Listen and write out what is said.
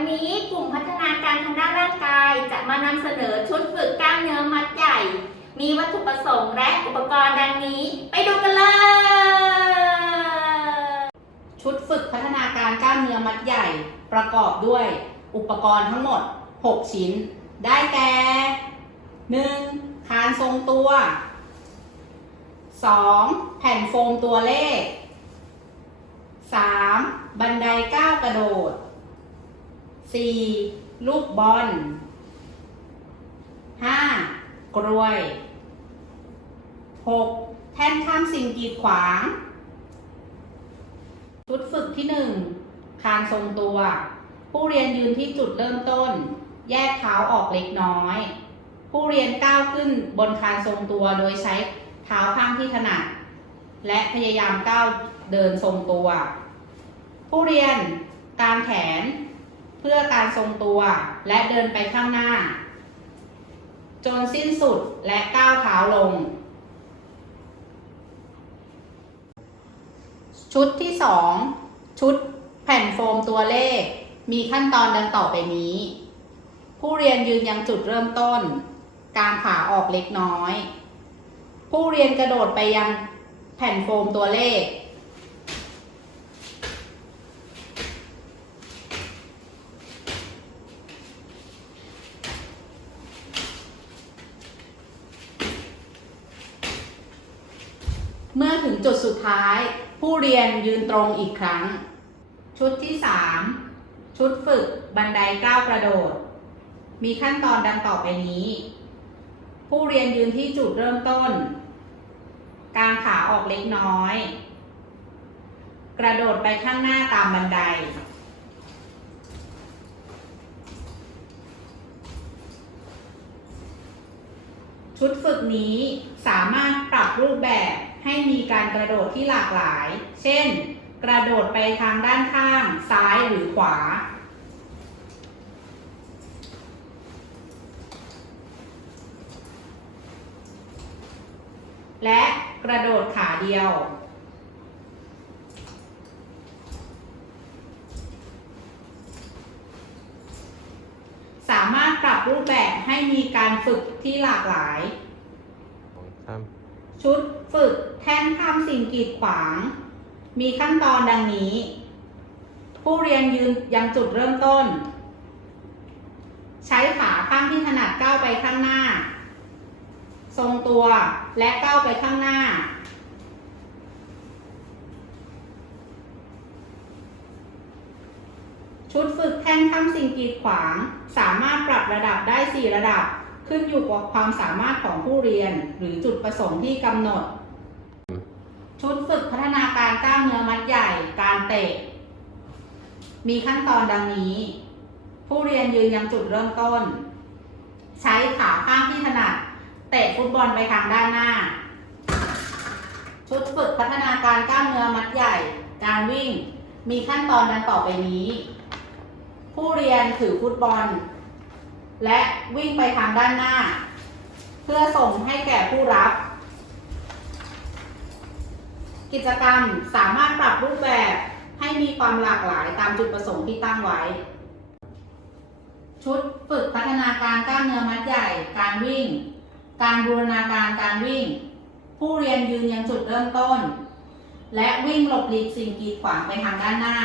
วันนี้กลุ่มพัฒนาการทางด้านร่างกาย จะมานำเสนอชุดฝึกกล้ามเนื้อมัดใหญ่ มีวัตถุประสงค์และอุปกรณ์ดังนี้ ไปดูกันเลย ชุดฝึกพัฒนาการกล้ามเนื้อมัดใหญ่ ประกอบด้วย อุปกรณ์ทั้งหมด 6 ชิ้น ได้แก่ 1. คานทรงตัว 2. แผ่นโฟมตัวเลข 3. บันไดก้าวกระโดด 4. ลูกบอล 5. กรวย 6. แท่นข้ามสิ่งกีดขวางชุดฝึกที่1คานทรงตัว ผู้เรียนยืนที่จุดเริ่มต้น แยกเท้าออกเล็กน้อย ผู้เรียนก้าวขึ้นบนคานทรงตัวโดยใช้เท้าข้างที่ถนัด และพยายามก้าวเดินทรงตัว ผู้เรียนกางแขน เพื่อการทรงตัวและเดินไปข้างหน้า จนสิ้นสุดและก้าวเท้าลง ชุดที่ 2 ชุดแผ่นโฟมตัวเลข มีขั้นตอนดังต่อไปนี้ ผู้เรียนยืนยังจุดเริ่มต้น กางขาออกเล็กน้อย ผู้เรียนกระโดดไปยังแผ่นโฟมตัวเลข เมื่อถึงจุดสุดท้าย ผู้เรียนยืนตรงอีกครั้ง ชุดที่ 3 ชุดฝึกบันไดก้าวกระโดด มีขั้นตอนดังต่อไปนี้ ผู้เรียนยืนที่จุดเริ่มต้น กางขาออกเล็กน้อย กระโดดไปข้างหน้าตามบันไดชุดฝึกนี้สามารถปรับรูปแบบ ให้มีการกระโดดที่หลากหลาย เช่น กระโดดไปทางด้านข้าง ซ้ายหรือขวา และกระโดดขาเดียว สามารถปรับรูปแบบให้มีการฝึกที่หลากหลายสามชุดฝึก แท่นข้ามสิ่งกีดขวาง มีขั้นตอนดังนี้ ผู้เรียนยืนยังจุดเริ่มต้น ใช้ขาข้างที่ถนัดก้าวไปข้างหน้า ทรงตัวและก้าวไปข้างหน้า ชุดฝึกแท่นข้ามสิ่งกีดขวาง สามารถปรับระดับได้ 4 ระดับขึ้นอยู่กับความสามารถของผู้เรียนหรือจุดประสงค์ที่กำหนด ชุดฝึกพัฒนาการกล้ามเนื้อมัดใหญ่ การเตะ มีขั้นตอนดังนี้ ผู้เรียนยืนยังจุดเริ่มต้น ใช้ขาข้างที่ถนัด เตะฟุตบอลไปทางด้านหน้า ชุดฝึกพัฒนาการกล้ามเนื้อมัดใหญ่ การวิ่ง มีขั้นตอนดังต่อไปนี้ ผู้เรียนถือฟุตบอล และวิ่งไปทางด้านหน้า เพื่อส่งให้แก่ผู้รับ กิจกรรมสามารถปรับรูปแบบให้มีความหลากหลายตามจุดประสงค์ที่ตั้งไว้ ชุดฝึกพัฒนาการกล้ามเนื้อมัดใหญ่ การวิ่ง การบูรณาการการวิ่ง ผู้เรียนยืนยังจุดเริ่มต้น และวิ่งหลบหลีกสิ่งกีดขวางไปทางด้านหน้า